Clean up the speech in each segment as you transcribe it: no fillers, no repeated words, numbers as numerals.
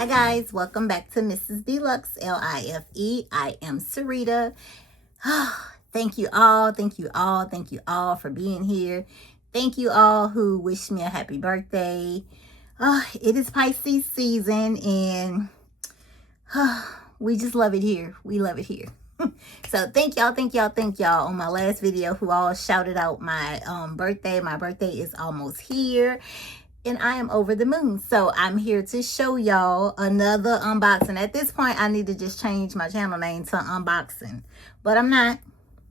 Hi guys, welcome back to Mrs. Deluxe Life. I am Sarita. Thank you all for being here. Thank you all who wished me a happy birthday. It is Pisces season and we just love it here. We love it here. So thank y'all on my last video who all shouted out my birthday. My birthday is almost here and I am over the moon. So I'm here to show y'all another unboxing. At this point, I need to just change my channel name to unboxing, but I'm not,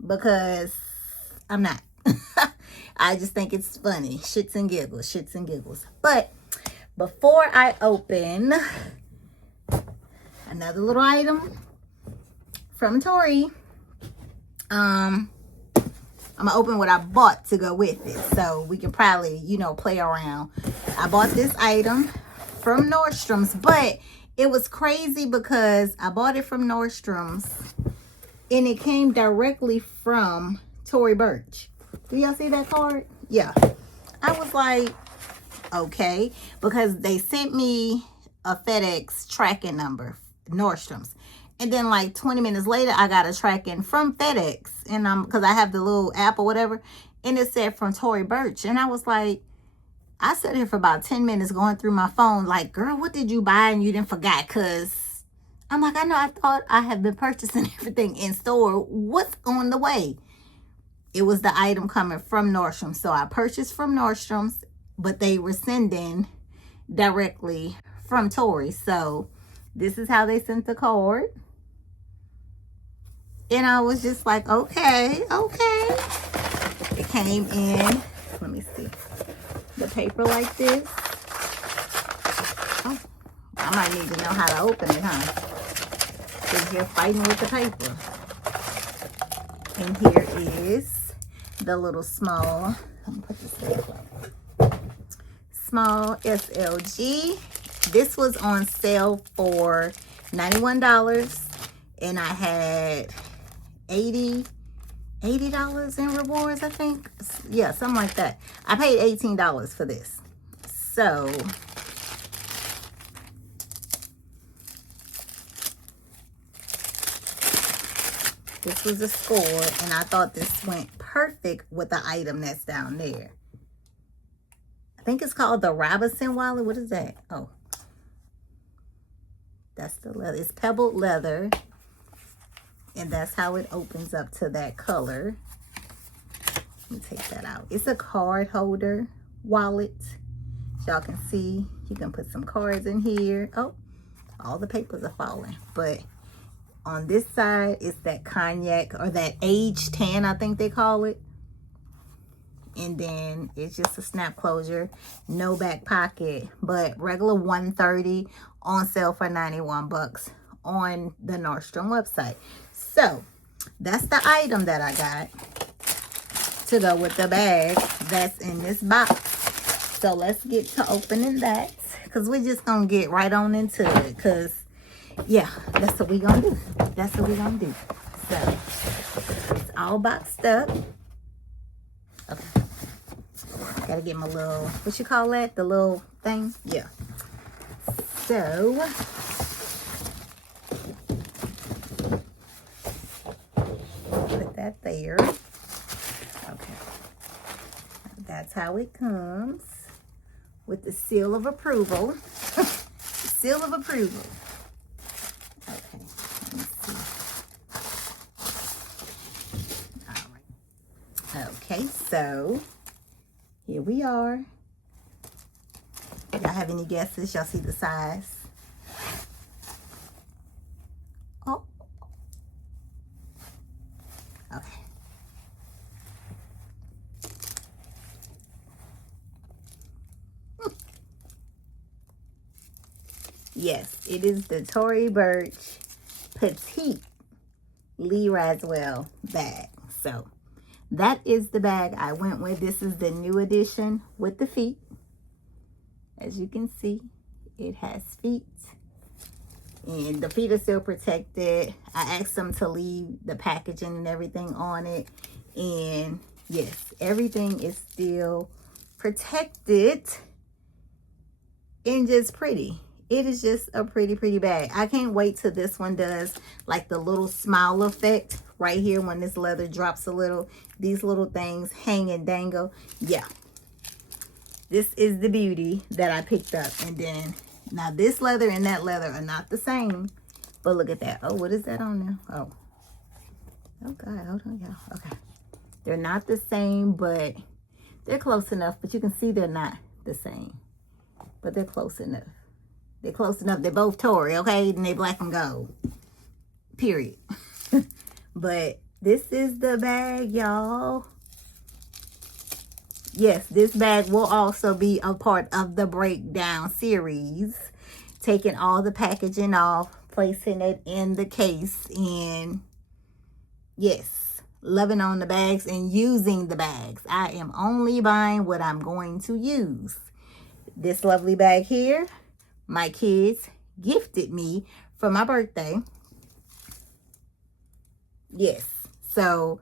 because I'm not. I just think it's funny. Shits and giggles. But before I open another little item from Tori, I'm gonna open what I bought to go with it, so we can probably, play around. I bought this item from Nordstrom's, but it was crazy because I bought it from Nordstrom's and it came directly from Tory Burch. Do y'all see that card? Yeah. I was like, okay, because they sent me a FedEx tracking number, Nordstrom's. And then like 20 minutes later, I got a tracking from FedEx. And because I have the little app or whatever. And it said from Tory Burch. And I was like, I sat here for about 10 minutes going through my phone. Like, girl, what did you buy and you didn't forget? Because I'm like, I thought I have been purchasing everything in store. What's on the way? It was the item coming from Nordstrom. So I purchased from Nordstrom's. But they were sending directly from Tory. So this is how they sent the card. And I was just like, okay. It came in, let me see, the paper like this. Oh, I might need to know how to open it, huh? Because you're fighting with the paper. And here is the little small, let me put this there, small SLG. This was on sale for $91. And I had $80 in rewards, I think. Yeah, something like that. I paid $18 for this. So this was a score, and I thought this went perfect with the item that's down there. I think it's called the Robinson wallet. What is that? Oh, that's the leather. It's pebbled leather. And that's how it opens up to that color. Let me take that out. It's a card holder wallet. Y'all can see, you can put some cards in here. Oh, all the papers are falling. But on this side, it's that cognac or that aged tan, I think they call it. And then it's just a snap closure, no back pocket, but regular $130 on sale for 91 bucks on the Nordstrom website. So that's the item that I got to go with the bag that's in this box. So let's get to opening that, because we're just gonna get right on into it, because yeah, that's what we gonna do. So it's all boxed up. Okay, gotta get my little, what you call that, the little thing? Yeah. So put that there. Okay, that's how it comes with the seal of approval. Seal of approval. Okay, let me see. All right. Okay, so here we are. Y'all have any guesses? Y'all see the size? Oh. Okay. Yes, it is the Tory Burch Petite Lee Radziwill bag. So that is the bag I went with. This is the new edition with the feet. As you can see, it has feet. And the feet are still protected. I asked them to leave the packaging and everything on it. And yes, everything is still protected and just pretty. It is just a pretty bag. I can't wait till this one does like the little smile effect right here when this leather drops a little. These little things hang and dangle. Yeah. This is the beauty that I picked up. And then, now this leather and that leather are not the same. But look at that. Oh, what is that on there? Oh. Oh, God. Hold on, y'all. Okay. They're not the same, but they're close enough. But you can see they're not the same. But they're close enough. They're close enough. They're both Tory, okay? And they black and gold. Period. But this is the bag, y'all. Yes, this bag will also be a part of the breakdown series. Taking all the packaging off, placing it in the case, and yes, loving on the bags and using the bags. I am only buying what I'm going to use. This lovely bag here, my kids gifted me for my birthday. Yes, so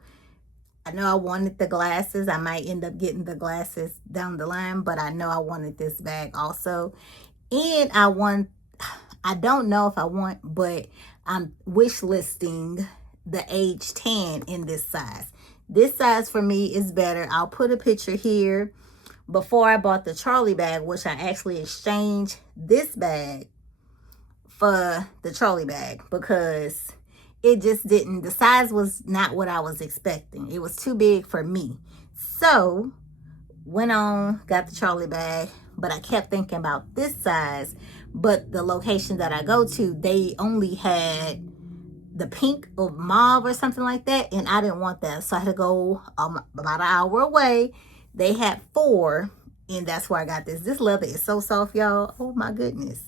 I know I wanted the glasses. I might end up getting the glasses down the line, but I know I wanted this bag also. And I don't know if I want, but I'm wish listing the age 10 in this size. This size for me is better. I'll put a picture here. Before I bought the Charlie bag, which I actually exchanged this bag for the Charlie bag because it just didn't, the size was not what I was expecting. It was too big for me. So went on, got the Charlie bag, but I kept thinking about this size. But the location that I go to, they only had the pink or mauve or something like that, and I didn't want that. So I had to go about an hour away. They had 4, and that's where I got this. This leather is so soft, y'all. Oh my goodness.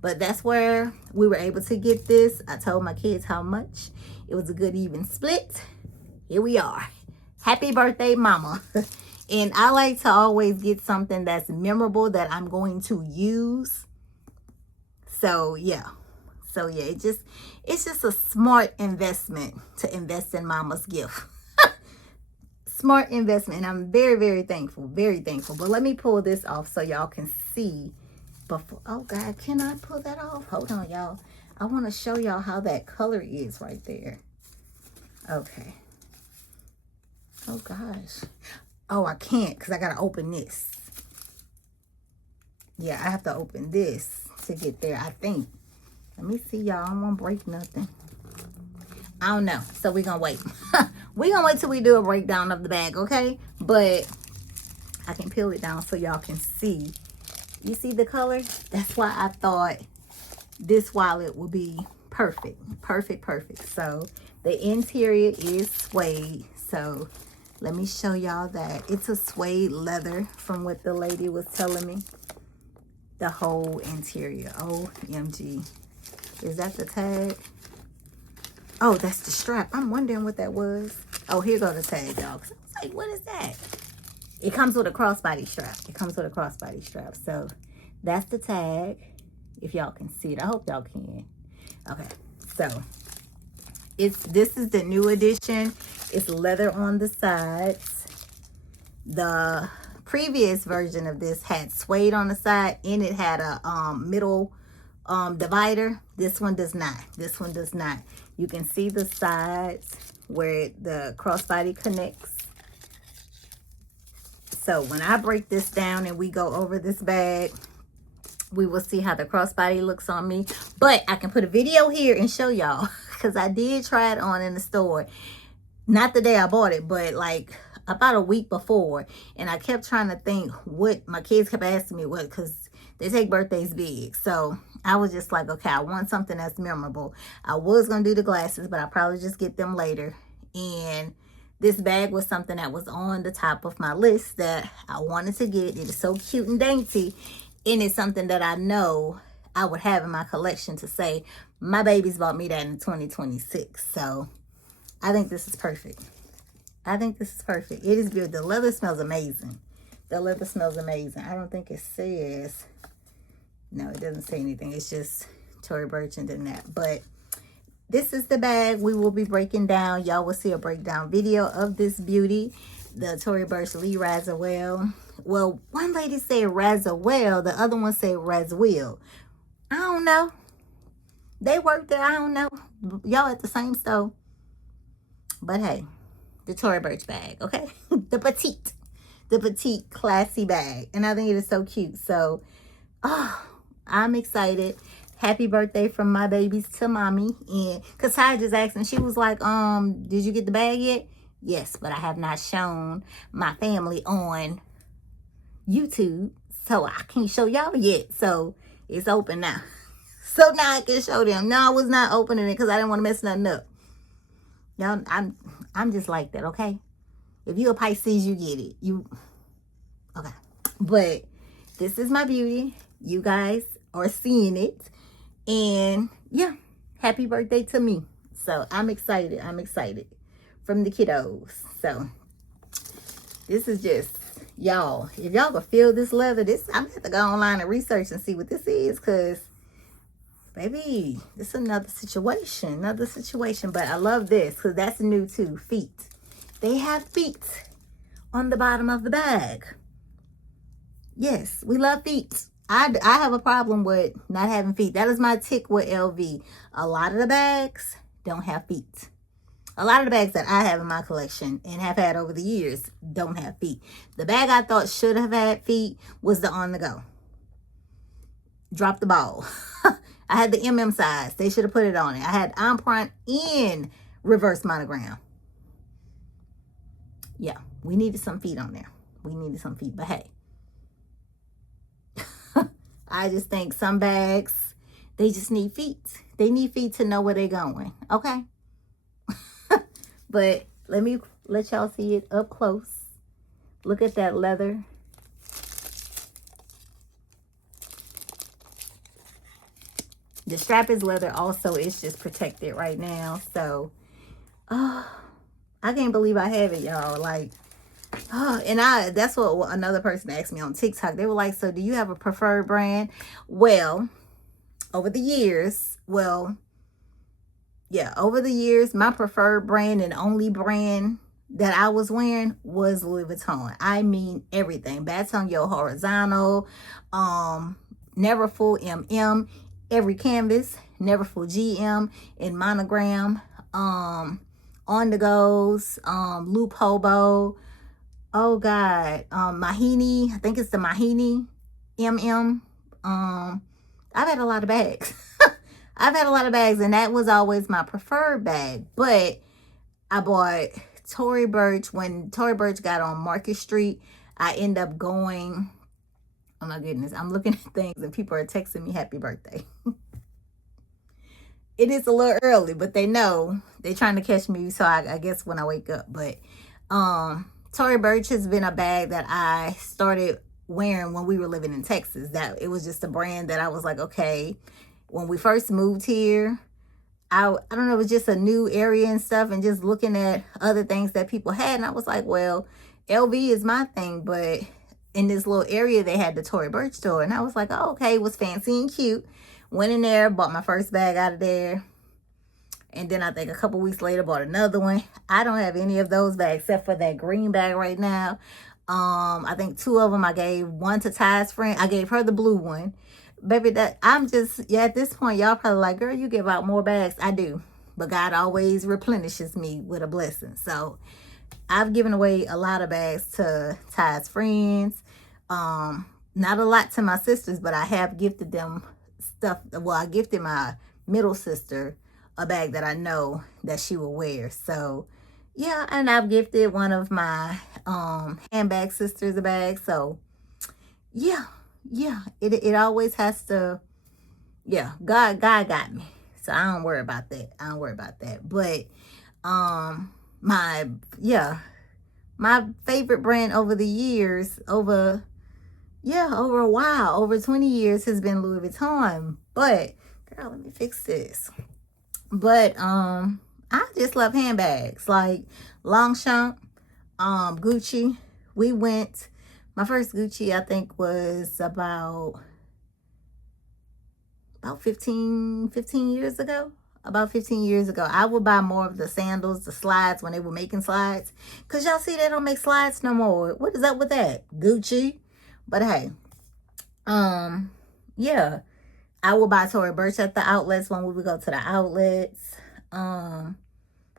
But that's where we were able to get this. I told my kids how much. It was a good even split. Here we are. Happy birthday, mama. And I like to always get something that's memorable that I'm going to use. So yeah. It's just a smart investment to invest in mama's gift. Smart investment. And I'm very thankful. Very thankful. But let me pull this off so y'all can see. Before, oh God, can I pull that off? Hold on, y'all. I want to show y'all how that color is right there. Okay. Oh gosh. Oh, I can't because I got to open this. Yeah, I have to open this to get there, I think. Let me see, y'all. I don't want to break nothing. I don't know. So we're going to wait. We're going to wait till we do a breakdown of the bag, okay? But I can peel it down so y'all can see. You see the color? That's why I thought this wallet would be perfect. Perfect. So the interior is suede. So let me show y'all that. It's a suede leather from what the lady was telling me. The whole interior. OMG. Is that the tag? Oh, that's the strap. I'm wondering what that was. Oh, here go the tag, y'all. I was like, what is that? It comes with a crossbody strap. So that's the tag. If y'all can see it. I hope y'all can. Okay. So this is the new edition. It's leather on the sides. The previous version of this had suede on the side and it had a middle divider. This one does not. You can see the sides where the crossbody connects. So when I break this down and we go over this bag, we will see how the crossbody looks on me. But I can put a video here and show y'all because I did try it on in the store. Not the day I bought it, but like about a week before. And I kept trying to think what my kids kept asking me what, because they take birthdays big. So I was just like, okay, I want something that's memorable. I was going to do the glasses, but I'll probably just get them later. And this bag was something that was on the top of my list that I wanted to get. It is so cute and dainty. And it's something that I know I would have in my collection to say, my babies bought me that in 2026. So I think this is perfect. It is good. The leather smells amazing. I don't think it says, no, it doesn't say anything. It's just Tory Burch and then that. But this is the bag we will be breaking down. Y'all will see a breakdown video of this beauty. The Tory Burch Lee Radziwill. Well, one lady said Radziwill. The other one said Radziwill. I don't know. They work there. I don't know. Y'all at the same store. But hey, the Tory Burch bag, okay? The petite classy bag. And I think it is so cute. So, I'm excited. Happy birthday from my babies to mommy. And because Ty just asked, and she was like, did you get the bag yet? Yes, but I have not shown my family on YouTube, so I can't show y'all yet. So it's open now. So now I can show them. No, I was not opening it because I didn't want to mess nothing up. Y'all, I'm just like that, okay? If you a Pisces, you get it. Okay. But this is my beauty. You guys are seeing it. And yeah, happy birthday to me. So I'm excited. I'm excited from the kiddos. So this is just, y'all, if y'all can feel this leather, I'm gonna have to go online and research and see what this is, because baby, this is another situation. But I love this because that's new too. Feet. They have feet on the bottom of the bag. Yes, we love feet. I have a problem with not having feet. That is my tick with LV. A lot of the bags don't have feet. A lot of the bags that I have in my collection and have had over the years don't have feet. The bag I thought should have had feet was the On The Go. Drop the ball. I had the MM size. They should have put it on it. I had Empreinte in reverse monogram. Yeah, we needed some feet on there. But hey. I just think some bags, they just need feet. They need feet to know where they're going. Okay? But let me let y'all see it up close. Look at that leather. The strap is leather also. It's just protected right now. So, I can't believe I have it, y'all. Like, and that's what another person asked me on TikTok. They were like, so do you have a preferred brand? Well, over the years, my preferred brand and only brand that I was wearing was Louis Vuitton. I mean everything. Baton Yo horizontal, never full MM, every canvas, never full GM in monogram, On The Goes, Loop Hobo. Oh God, Mahini, I think it's the Mahini MM. I've had a lot of bags. And that was always my preferred bag. But I bought Tory Burch. When Tory Burch got on Market Street, I end up going, oh my goodness, I'm looking at things and people are texting me happy birthday. It is a little early, but they know they're trying to catch me. So I guess when I wake up, but, Tory Burch has been a bag that I started wearing when we were living in Texas. That it was just a brand that I was like, okay, when we first moved here, I don't know, it was just a new area and stuff, and just looking at other things that people had, and I was like, well, LV is my thing, but in this little area they had the Tory Burch store, and I was like, oh, okay, it was fancy and cute. Went in there, bought my first bag out of there. And then I think a couple weeks later, bought another one. I don't have any of those bags except for that green bag right now. I think 2 of them, I gave one to Ty's friend. I gave her the blue one. Baby, at this point, y'all probably like, girl, you give out more bags. I do. But God always replenishes me with a blessing. So I've given away a lot of bags to Ty's friends. Not a lot to my sisters, but I have gifted them stuff. Well, I gifted my middle sister a bag that I know that she will wear. So yeah, and I've gifted one of my handbag sisters a bag. So yeah, it always has to, God got me. So I don't worry about that. But my favorite brand over the years, over a while, over 20 years, has been Louis Vuitton. But girl, let me fix this. But I just love handbags, like Longchamp, Gucci. My first Gucci I think was about 15 years ago. About 15 years ago. I would buy more of the sandals, the slides, when they were making slides. Because y'all see they don't make slides no more. What is up with that? Gucci. But hey, I I will buy Tory Burch at the outlets when we would go to the outlets.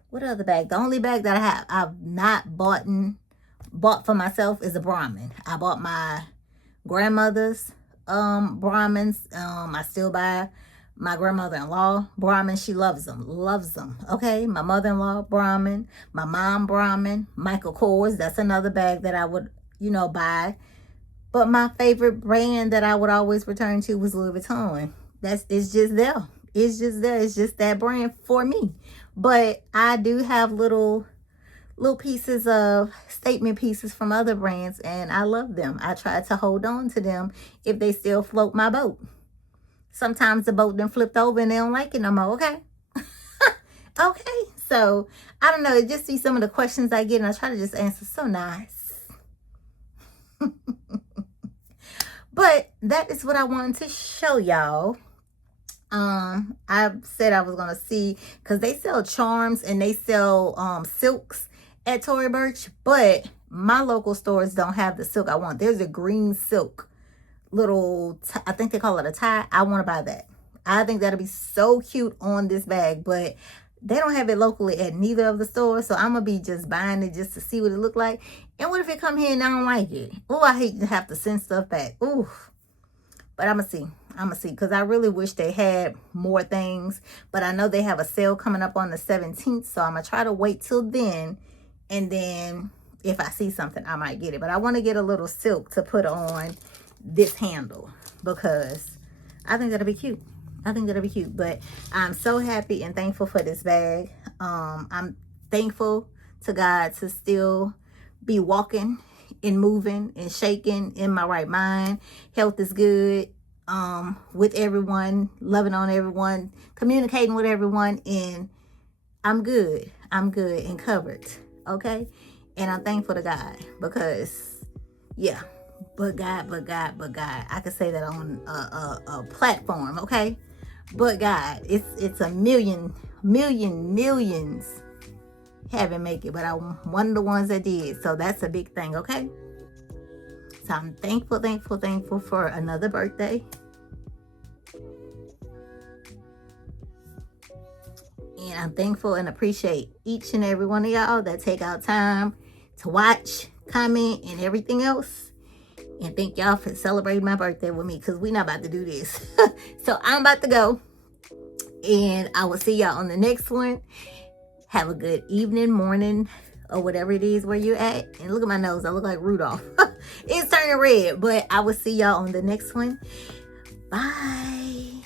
What other bag? The only bag that I've not bought for myself is a Brahmin. I bought my grandmother's Brahmins. I still buy my grandmother-in-law Brahmin. She loves them. Okay, my mother-in-law Brahmin, my mom Brahmin, Michael Kors. That's another bag that I would, you know, buy. But my favorite brand that I would always return to was Louis Vuitton. It's just there. It's just there. It's just that brand for me. But I do have little pieces of statement pieces from other brands, and I love them. I try to hold on to them if they still float my boat. Sometimes the boat done flipped over and they don't like it no more. Okay. Okay. So I don't know. It just be some of the questions I get, and I try to just answer so nice. But that is what I wanted to show y'all. I said I was gonna see, because they sell charms and they sell silks at Tory Burch, but my local stores don't have the silk I want. There's a green silk little I think they call it a tie. I want to buy that. I think that'll be so cute on this bag, but they don't have it locally at neither of the stores, so I'm gonna be just buying it just to see what it look like. And what if it come here and I don't like it? Oh, I hate to have to send stuff back. Ooh. But I'm gonna see, because I really wish they had more things, but I know they have a sale coming up on the 17th, so I'm gonna try to wait till then, and then if I see something I might get it. But I want to get a little silk to put on this handle, because I think that'll be cute. But I'm so happy and thankful for this bag. I'm thankful to God to still be walking and moving and shaking in my right mind. Health is good. With everyone, loving on everyone, communicating with everyone, and I'm good and covered. Okay. And I'm thankful to God, because yeah, but God. I could say that on a platform, okay? But God, it's a millions haven't make it, but I'm one of the ones that did. So that's a big thing, okay? So I'm thankful for another birthday. And I'm thankful and appreciate each and every one of y'all that take out time to watch, comment, and everything else. And thank y'all for celebrating my birthday with me, because we're not about to do this. So I'm about to go. And I will see y'all on the next one. Have a good evening, morning, or whatever it is where you're at. And look at my nose. I look like Rudolph. It's turning red. But I will see y'all on the next one. Bye.